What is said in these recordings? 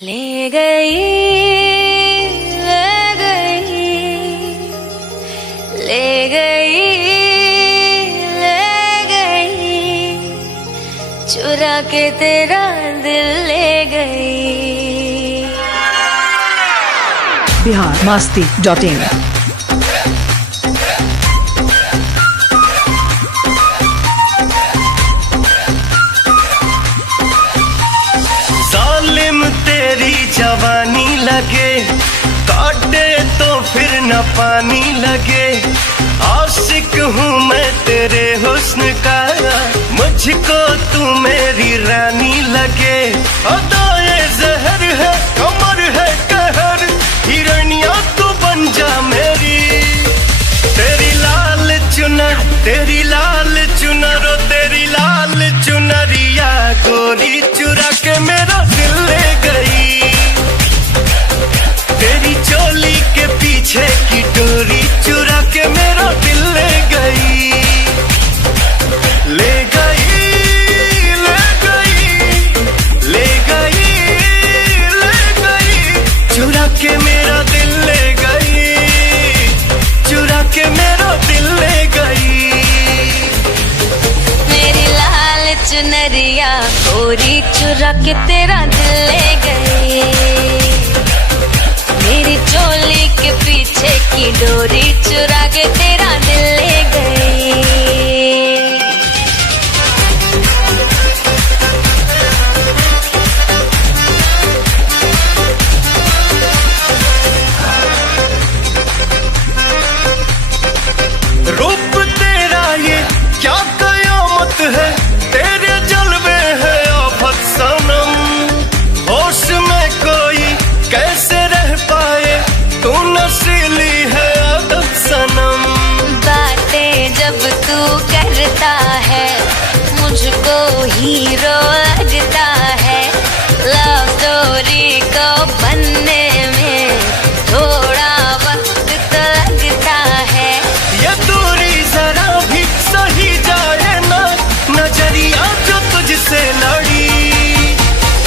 ले गई, ले गई, ले गई, ले गई, चुरा के तेरा दिल ले गई। biharmasti.in तेरी जवानी लगे काटे तो फिर न पानी लगे। आशिक हूँ मैं तेरे हुस्न का, मुझको तू मेरी रानी लगे। अदाए जहर है कमर है कहर, हिरनिया तू बन जा मेरी। तेरी लाल चुनर, तेरी लाल चुनर, तेरी लाल चुनरिया गोरी चुरा के मेरा दिल ले गई। तेरी चोली के पीछे की डोरी चुरा के मेरा दिल ले गई। ले गई, ले गई, ले गई, ले गई, चुरा के मेरा दिल ले गई, चुरा के मेरा दिल ले गई। मेरी लाल चुनरिया गोरी चुरा के तेरा दिल ले गई। मेरी चोली के पीछे की डोरी चुरा के तेरा दिल ले गई। रूप तेरा ये क्या कयामत है, तेरे जलवे है आफत सनम। होश में कोई कैसे रह पाए, तू नशीली है आदत सनम। बातें जब तू करता है मुझको हीरो लगता है। लव स्टोरी को बनने में थोड़ा वक्त तो लगता है। ये दूरी जरा भी सही जाए ना, नजरिया जो तुझसे लड़ी।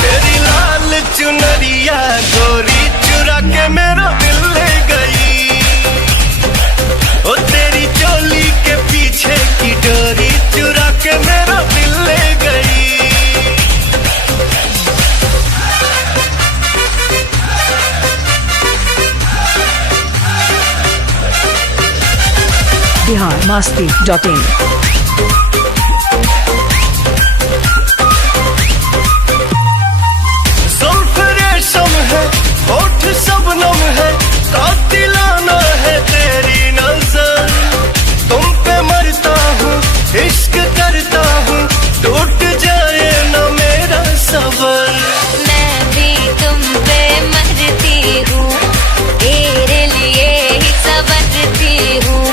तेरी लाल चुनरिया गोरी चुरा के मेरा दिल ले गई। ओ तेरी चोली के पीछे की डोरी चुरा के मेरा दिल ले गई। biharmasti.in जुल्फ रेशम है होठ शबनम है, कातिलाना है तेरी नजर। तुम पे मरता हूँ इश्क करता हूँ, टूट जाए न मेरा सबर। मैं भी तुम पे मरती हूँ, तेरे लिए ही संवरती हूँ।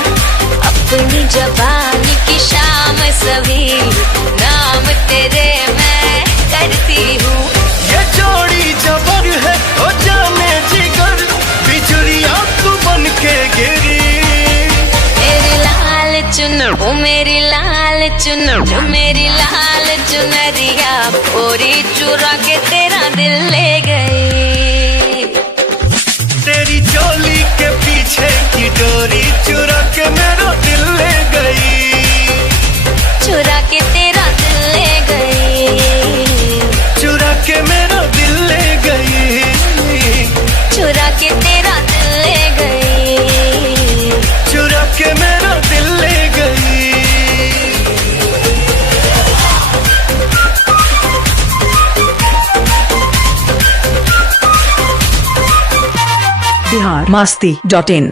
अपनी जबानी की शाम सभी नाम तेरे मैं करती हूँ। ये जोड़ी जबर है ओ जाने जिगर, बिजुरिया तू बन के गिरी। मेरी लाल चुनर, ओ मेरी लाल चुनर, ओ मेरी लाल चुनरिया गोरी चुरा के तेरा दिल ले गई। तेरी चोली के पीछे की डोरी चुरा के मेरा दिल ले गई। चुरा के तेरा दिल ले गई, चुरा के मेरा दिल ले गई। चुरा के तेरा दिल ले गई, चुरा के मेरा दिल ले गई। biharmasti.in